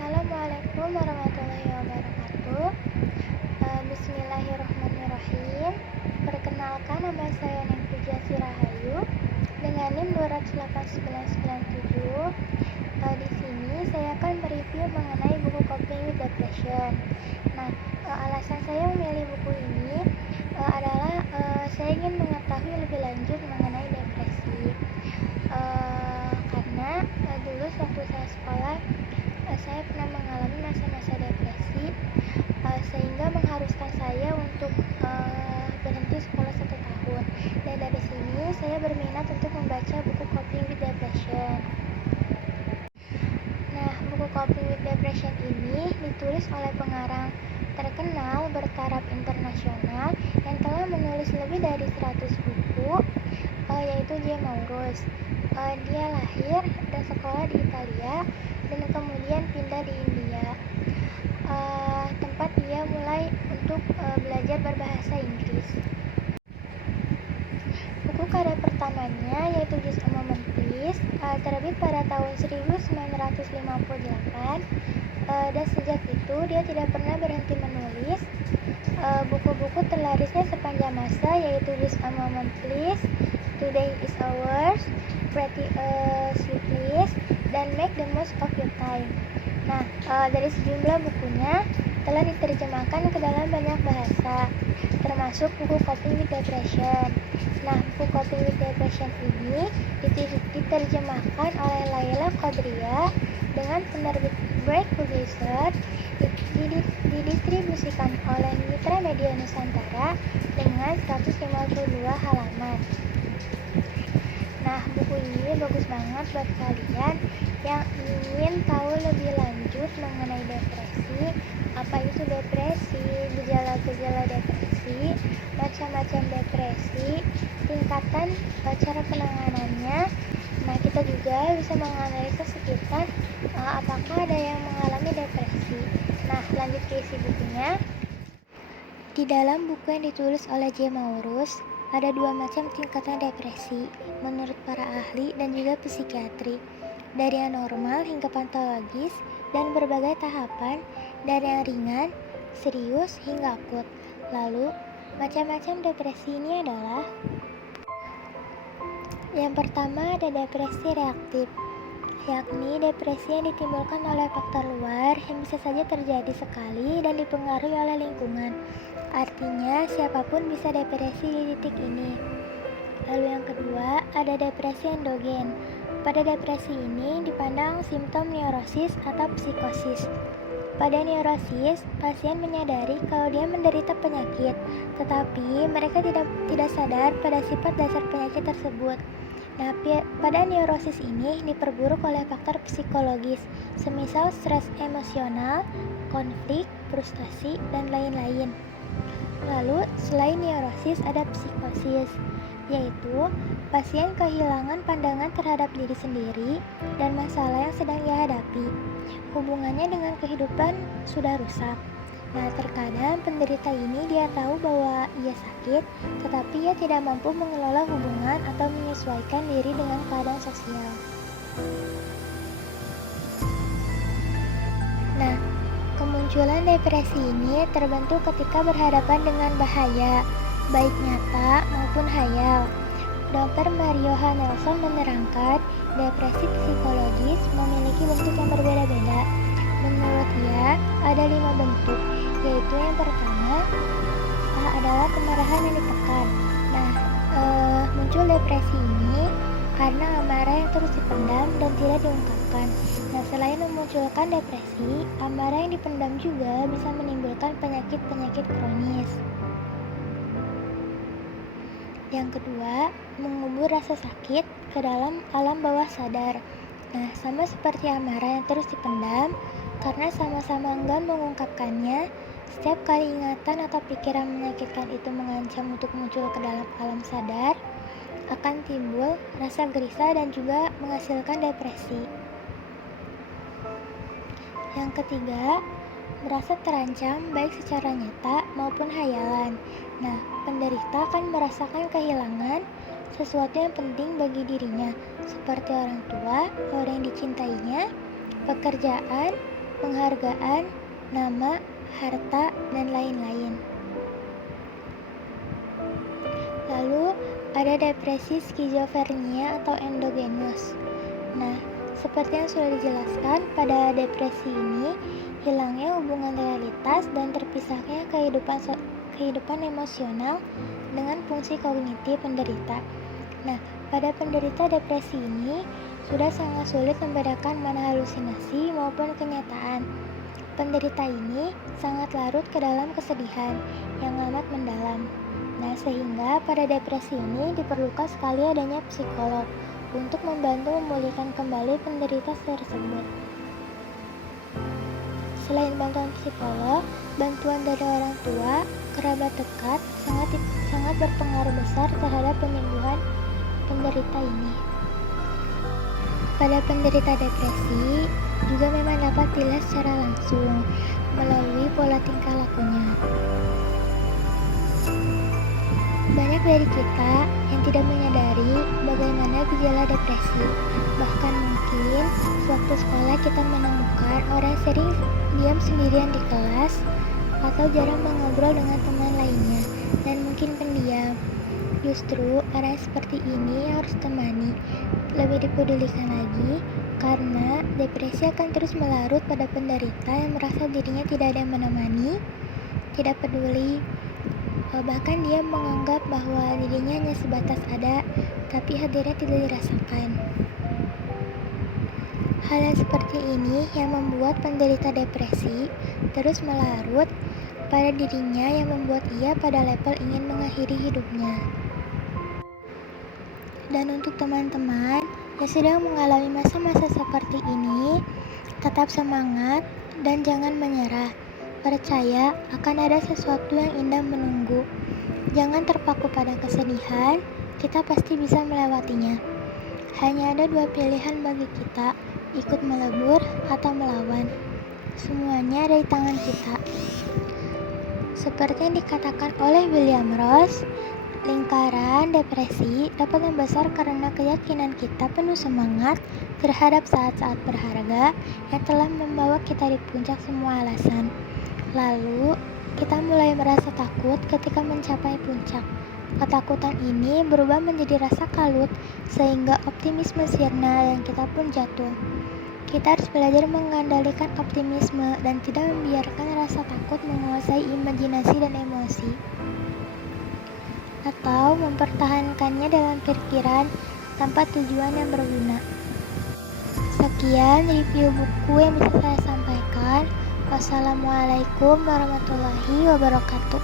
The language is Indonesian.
Assalamualaikum warahmatullahi wabarakatuh. Bismillahirrahmanirrahim. Perkenalkan, nama saya Nengki Jasi Rahayu dengan NIM 28997. Di sini saya akan mereview mengenai buku Coping with Depression. Alasan saya memilih buku ini adalah saya ingin mengetahui lebih lanjut mengenai depresi. Karena dulu waktu saya sekolah saya pernah mengalami masa-masa depresi sehingga mengharuskan saya untuk berhenti sekolah 1 tahun. Dan dari sini saya berminat untuk membaca buku Coping with Depression. Buku Coping with Depression ini ditulis oleh pengarang terkenal bertaraf internasional yang telah menulis lebih dari 100 buku, yaitu J. Maurus. Dia lahir dan sekolah di Italia dan kemudian pindah di India, tempat dia mulai untuk belajar berbahasa Inggris. Buku karya pertamanya yaitu Just a Moment Please terbit pada tahun 1958, dan sejak itu dia tidak pernah berhenti menulis. Buku-buku terlarisnya sepanjang masa yaitu Just a Moment Please, Today is Ours, Pretty Sweet Lies, dan Make the Most of Your Time. Dari sejumlah bukunya telah diterjemahkan ke dalam banyak bahasa, termasuk buku Coping with Depression. Buku Coping with Depression ini diterjemahkan oleh Laila Qadria dengan penerbit Break Publishers, didistribusikan oleh Mitra Media Nusantara dengan 152 halaman. Buku ini bagus banget buat kalian yang ingin tahu lebih lanjut mengenai depresi, apa itu depresi, gejala-gejala depresi, macam-macam depresi, tingkatan cara penanganannya. Kita juga bisa menganalisa sekitar apakah ada yang mengalami depresi. Lanjut ke isi bukunya. Di dalam buku yang ditulis oleh J. Maurus, ada 2 macam tingkatan depresi menurut para ahli dan juga psikiatri, dari yang normal hingga patologis dan berbagai tahapan, dari yang ringan, serius hingga akut. Lalu, macam-macam depresi ini adalah: yang pertama ada depresi reaktif, yakni depresi yang ditimbulkan oleh faktor luar yang bisa saja terjadi sekali dan dipengaruhi oleh lingkungan. Artinya siapapun bisa depresi di titik ini. Lalu yang kedua ada depresi endogen. Pada depresi ini dipandang simptom neurosis atau psikosis. Pada neurosis, pasien menyadari kalau dia menderita penyakit, tetapi mereka tidak sadar pada sifat dasar penyakit tersebut. Pada neurosis ini diperburuk oleh faktor psikologis, semisal stres emosional, konflik, frustasi, dan lain-lain. Lalu, selain neurosis ada psikosis, yaitu pasien kehilangan pandangan terhadap diri sendiri dan masalah yang sedang ia hadapi. Hubungannya dengan kehidupan sudah rusak. Terkadang penderita ini dia tahu bahwa ia sakit, tetapi ia tidak mampu mengelola hubungan atau menyesuaikan diri dengan keadaan sosial. Kemunculan depresi ini terbentuk ketika berhadapan dengan bahaya, baik nyata maupun hayal. Dr. Mario H. Nelson menerangkan, depresi psikologis memiliki bentuk yang berbeda-beda. Menurut dia, ada 5 bentuk, yaitu yang pertama adalah kemarahan yang ditekan. Muncul depresi ini karena amarah yang terus dipendam dan tidak diungkapkan. Selain memunculkan depresi, amarah yang dipendam juga bisa menimbulkan penyakit-penyakit kronis. Yang kedua, mengubur rasa sakit ke dalam alam bawah sadar. Sama seperti amarah yang terus dipendam, karena sama-sama enggan mengungkapkannya, setiap kali ingatan atau pikiran menyakitkan itu mengancam untuk muncul ke dalam alam sadar, akan timbul rasa gelisah dan juga menghasilkan depresi. Yang ketiga, merasa terancam baik secara nyata maupun hayalan. Penderita akan merasakan kehilangan sesuatu yang penting bagi dirinya, seperti orang tua, orang yang dicintainya, pekerjaan, penghargaan, nama, harta, dan lain-lain. Lalu ada depresi skizofrenia atau endogenus. Nah, seperti yang sudah dijelaskan, pada depresi ini hilangnya hubungan realitas dan terpisahnya kehidupan emosional dengan fungsi kognitif penderita. Nah, pada penderita depresi ini sudah sangat sulit membedakan mana halusinasi maupun kenyataan. Penderita ini sangat larut ke dalam kesedihan yang amat mendalam. Nah, sehingga pada depresi ini diperlukan sekali adanya psikolog untuk membantu memulihkan kembali penderita tersebut. Selain bantuan psikolog, bantuan dari orang tua, kerabat dekat sangat berpengaruh besar terhadap penyembuhan penderita ini. Pada penderita depresi juga memang dapat dilihat secara langsung melalui pola tingkah lakunya. Banyak dari kita yang tidak menyadari bagaimana gejala depresi. Bahkan mungkin sewaktu sekolah kita menemukan orang sering diam sendirian di kelas atau jarang mengobrol dengan teman lainnya dan mungkin pendiam. Justru orang seperti ini harus temani, lebih dipedulikan lagi, karena depresi akan terus melarut pada penderita yang merasa dirinya tidak ada yang menemani, tidak peduli. Bahkan dia menganggap bahwa dirinya hanya sebatas ada, tapi hadirnya tidak dirasakan. Hal yang seperti ini yang membuat penderita depresi terus melarut pada dirinya yang membuat ia pada level ingin mengakhiri hidupnya. Dan untuk teman-teman yang sedang mengalami masa-masa seperti ini, tetap semangat dan jangan menyerah. Percaya akan ada sesuatu yang indah menunggu. Jangan terpaku pada kesedihan, kita pasti bisa melewatinya. Hanya ada dua pilihan bagi kita, ikut melebur atau melawan. Semuanya ada di tangan kita. Seperti yang dikatakan oleh William Ross, lingkaran depresi dapat membesar karena keyakinan kita penuh semangat terhadap saat-saat berharga yang telah membawa kita di puncak semua alasan. Lalu, kita mulai merasa takut ketika mencapai puncak. Ketakutan ini berubah menjadi rasa kalut, sehingga optimisme sirna dan kita pun jatuh. Kita harus belajar mengendalikan optimisme dan tidak membiarkan rasa takut menguasai imajinasi dan emosi, atau mempertahankannya dalam pikiran tanpa tujuan yang berguna. Sekian review buku yang bisa saya sampaikan. Wassalamualaikum warahmatullahi wabarakatuh.